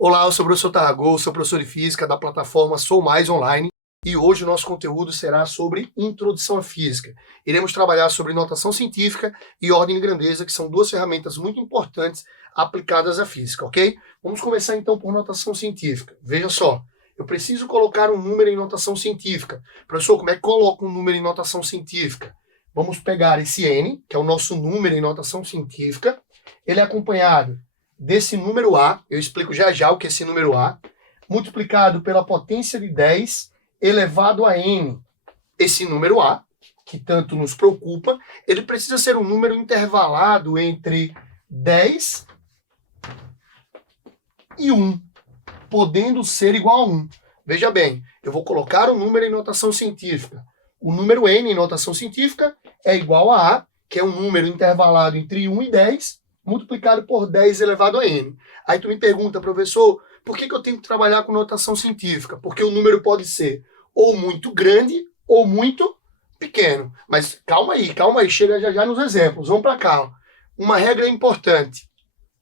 Olá, eu sou o professor Tarragão, sou professor de Física da plataforma Sou Mais Online e hoje o nosso conteúdo será sobre Introdução à Física. Iremos trabalhar sobre notação científica e ordem de grandeza, que são duas ferramentas muito importantes aplicadas à física, ok? Vamos começar então por notação científica. Veja só, eu preciso colocar um número em notação científica. Professor, como é que coloca um número em notação científica? Vamos pegar esse n, que é o nosso número em notação científica, ele é acompanhado desse número A, eu explico já já o que é esse número A, multiplicado pela potência de 10 elevado a n. Esse número A, que tanto nos preocupa, ele precisa ser um número intervalado entre 10 e 1, podendo ser igual a 1. Veja bem, eu vou colocar um número em notação científica. O número n em notação científica é igual a A, que é um número intervalado entre 1 e 10, multiplicado por 10 elevado a n. Aí tu me pergunta, professor, por que eu tenho que trabalhar com notação científica? Porque o número pode ser ou muito grande ou muito pequeno. Mas calma aí, chega já nos exemplos. Vamos para cá. Uma regra importante.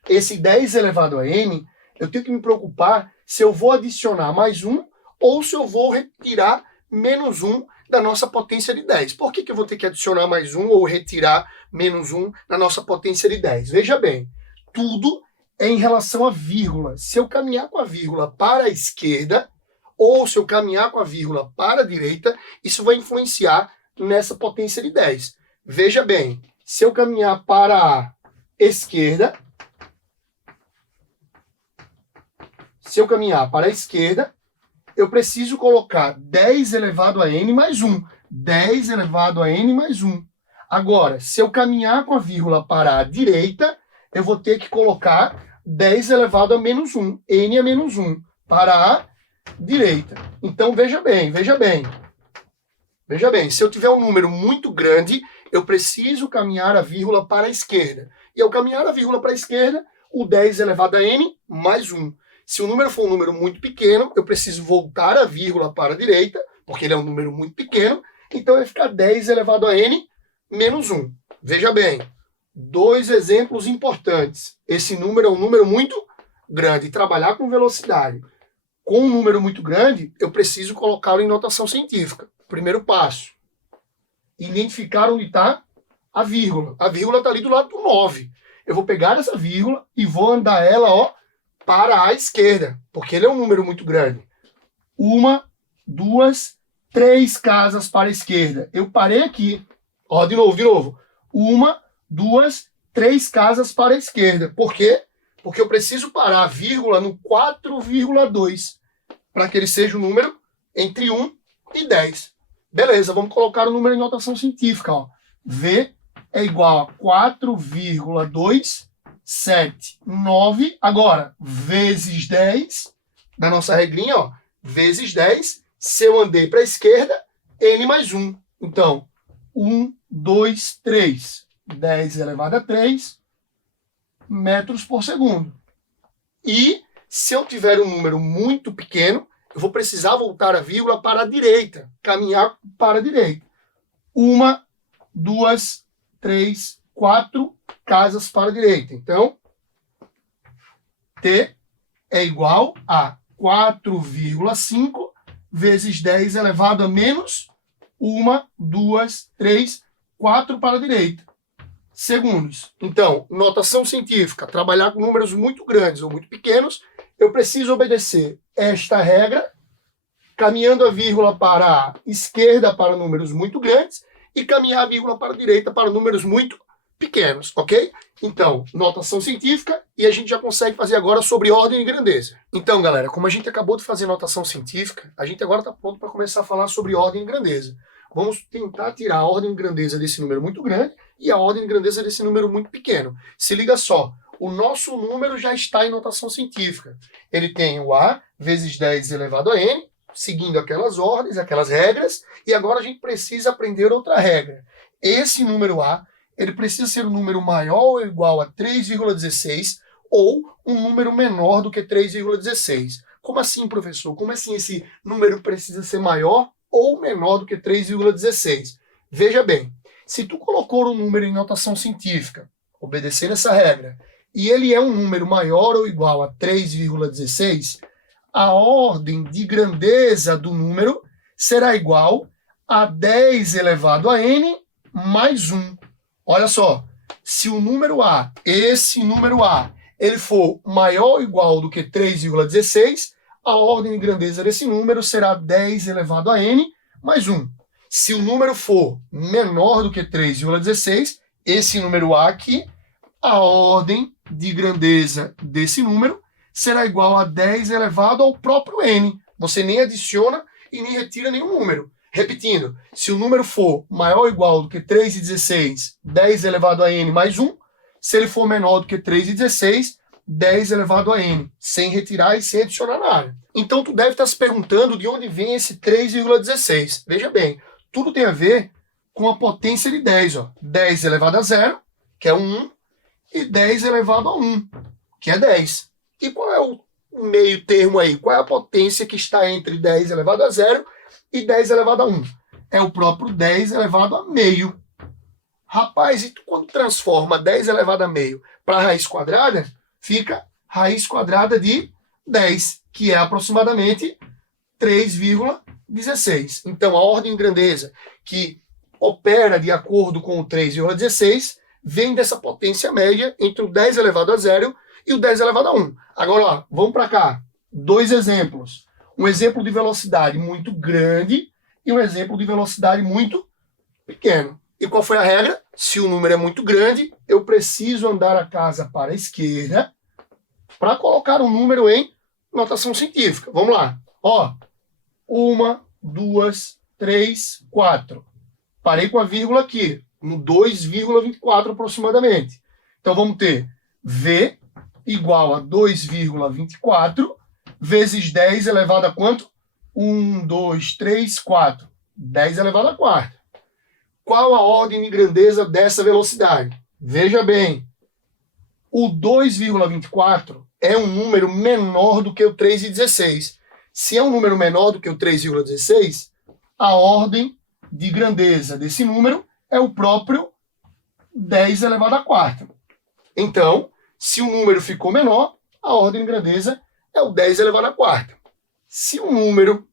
Esse 10 elevado a n, eu tenho que me preocupar se eu vou adicionar mais 1 ou se eu vou retirar menos 1 da nossa potência de 10. Por que eu vou ter que adicionar mais 1 ou retirar menos 1 da nossa potência de 10? Veja bem, tudo é em relação à vírgula. Se eu caminhar com a vírgula para a esquerda ou se eu caminhar com a vírgula para a direita, isso vai influenciar nessa potência de 10. Veja bem, se eu caminhar para a esquerda, eu preciso colocar 10 elevado a n mais 1. 10 elevado a n mais 1. Agora, se eu caminhar com a vírgula para a direita, eu vou ter que colocar 10 elevado a menos 1. N a menos 1 para a direita. Então, veja bem. Veja bem, se eu tiver um número muito grande, eu preciso caminhar a vírgula para a esquerda. E ao caminhar a vírgula para a esquerda, o 10 elevado a n mais 1. Se o número for um número muito pequeno, eu preciso voltar a vírgula para a direita, porque ele é um número muito pequeno, então vai ficar 10 elevado a n menos 1. Veja bem, dois exemplos importantes. Esse número é um número muito grande. Trabalhar com velocidade com um número muito grande, eu preciso colocá-lo em notação científica. Primeiro passo, identificar onde está a vírgula. A vírgula está ali do lado do 9. Eu vou pegar essa vírgula e vou andar ela, para a esquerda, porque ele é um número muito grande. 1, 2, 3 casas para a esquerda. Eu parei aqui. De novo. 1, 2, 3 casas para a esquerda. Por quê? Porque eu preciso parar a vírgula no 4,2 para que ele seja um número entre 1 e 10. Beleza, vamos colocar o número em notação científica. V é igual a 4,279. Agora, vezes 10, na nossa regrinha, vezes 10. Se eu andei para a esquerda, n mais 1. Então, 1, 2, 3. 10 elevado a 3 metros por segundo. E se eu tiver um número muito pequeno, eu vou precisar voltar a vírgula para a direita, caminhar para a direita. 1, 2, 3, 4 casas para a direita. Então, T é igual a 4,5 vezes 10 elevado a menos 1, 2, 3, 4 para a direita. Segundos. Então, notação científica, trabalhar com números muito grandes ou muito pequenos, eu preciso obedecer esta regra, caminhando a vírgula para a esquerda para números muito grandes e caminhar a vírgula para a direita para números muito pequenos, ok? Então, notação científica, e a gente já consegue fazer agora sobre ordem e grandeza. Então, galera, como a gente acabou de fazer notação científica, a gente agora está pronto para começar a falar sobre ordem e grandeza. Vamos tentar tirar a ordem e grandeza desse número muito grande e a ordem e grandeza desse número muito pequeno. Se liga só, o nosso número já está em notação científica. Ele tem o A vezes 10 elevado a n, seguindo aquelas ordens, aquelas regras, e agora a gente precisa aprender outra regra. Esse número A, ele precisa ser um número maior ou igual a 3,16 ou um número menor do que 3,16. Como assim, professor? Como assim esse número precisa ser maior ou menor do que 3,16? Veja bem, se tu colocou um número em notação científica, obedecendo essa regra, e ele é um número maior ou igual a 3,16, a ordem de grandeza do número será igual a 10 elevado a n mais 1. Olha só, se o número A, esse número A, ele for maior ou igual do que 3,16, a ordem de grandeza desse número será 10 elevado a n mais 1. Se o número for menor do que 3,16, esse número A aqui, a ordem de grandeza desse número será igual a 10 elevado ao próprio n. Você nem adiciona e nem retira nenhum número. Repetindo, se o número for maior ou igual do que 3,16, 10 elevado a n mais 1. Se ele for menor do que 3,16, 10 elevado a n, sem retirar e sem adicionar nada. Então, tu deve estar se perguntando de onde vem esse 3,16. Veja bem, tudo tem a ver com a potência de 10. Ó. 10 elevado a 0, que é 1, e 10 elevado a 1, que é 10. E qual é o meio termo aí? Qual é a potência que está entre 10 elevado a 0 e 10 elevado a 1? É o próprio 10 elevado a meio. Rapaz, e tu, quando transforma 10 elevado a meio para raiz quadrada, fica raiz quadrada de 10, que é aproximadamente 3,16. Então, a ordem de grandeza que opera de acordo com o 3,16 vem dessa potência média entre o 10 elevado a 0 e o 10 elevado a 1. Agora, ó, vamos para cá. Dois exemplos. Um exemplo de velocidade muito grande e um exemplo de velocidade muito pequeno. E qual foi a regra? Se o número é muito grande, eu preciso andar a casa para a esquerda para colocar o número em notação científica. Vamos lá. Ó, 1, 2, 3, 4. Parei com a vírgula aqui, no 2,24 aproximadamente. Então vamos ter V igual a 2,24 vezes 10 elevado a quanto? 1, 2, 3, 4. 10 elevado a 4. Qual a ordem de grandeza dessa velocidade? Veja bem, o 2,24 é um número menor do que o 3,16. Se é um número menor do que o 3,16, a ordem de grandeza desse número é o próprio 10 elevado a 4. Então, se o número ficou menor, a ordem de grandeza é o 10 elevado a 4. Se o número,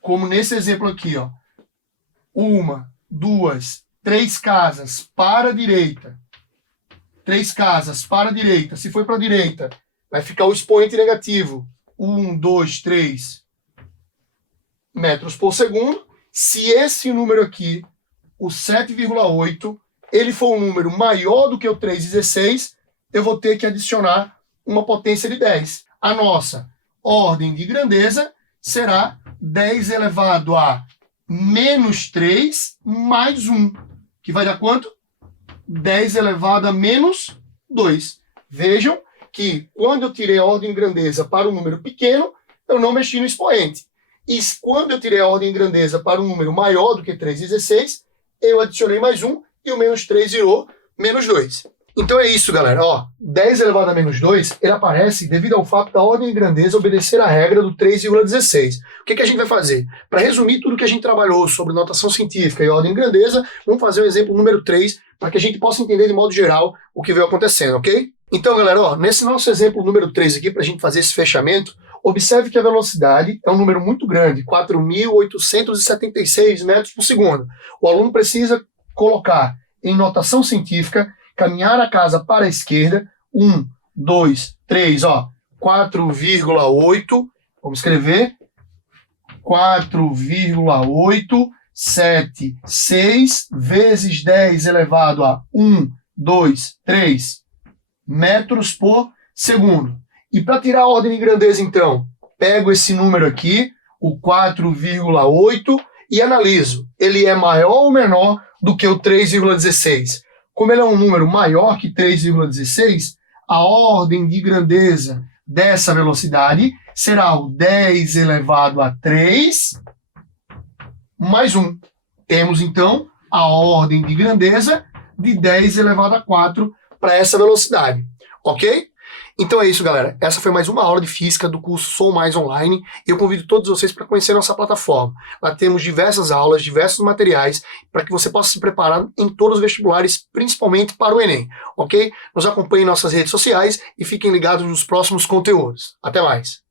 como nesse exemplo aqui, ó, 1, 2, 3 casas para a direita, 3 casas para a direita, se for para a direita, vai ficar o expoente negativo, 1, 2, 3 metros por segundo. Se esse número aqui, o 7,8, ele for um número maior do que o 3,16, eu vou ter que adicionar uma potência de 10. A nossa ordem de grandeza será 10 elevado a menos 3 mais 1, que vai dar quanto? 10 elevado a menos 2. Vejam que quando eu tirei a ordem de grandeza para um número pequeno, eu não mexi no expoente. E quando eu tirei a ordem de grandeza para um número maior do que 3,16, eu adicionei mais 1 e o menos 3 virou menos 2. Então é isso, galera. Ó, 10 elevado a menos 2, ele aparece devido ao fato da ordem de grandeza obedecer à regra do 3,16. O que a gente vai fazer? Para resumir tudo que a gente trabalhou sobre notação científica e ordem de grandeza, vamos fazer o exemplo número 3, para que a gente possa entender de modo geral o que veio acontecendo, ok? Então, galera, ó, nesse nosso exemplo número 3 aqui, para a gente fazer esse fechamento, observe que a velocidade é um número muito grande, 4.876 metros por segundo. O aluno precisa colocar em notação científica, caminhar a casa para a esquerda, 1, 2, 3, ó, 4,8, vamos escrever, 4,876 vezes 10 elevado a 1, 2, 3 metros por segundo. E para tirar a ordem de grandeza, então, pego esse número aqui, o 4,8, e analiso. Ele é maior ou menor do que o 3,16? Como ele é um número maior que 3,16, a ordem de grandeza dessa velocidade será o 10 elevado a 3 mais 1. Temos, então, a ordem de grandeza de 10 elevado a 4 para essa velocidade, ok? Então é isso, galera. Essa foi mais uma aula de física do curso Sou Mais Online e eu convido todos vocês para conhecer nossa plataforma. Lá temos diversas aulas, diversos materiais para que você possa se preparar em todos os vestibulares, principalmente para o Enem, ok? Nos acompanhem em nossas redes sociais e fiquem ligados nos próximos conteúdos. Até mais!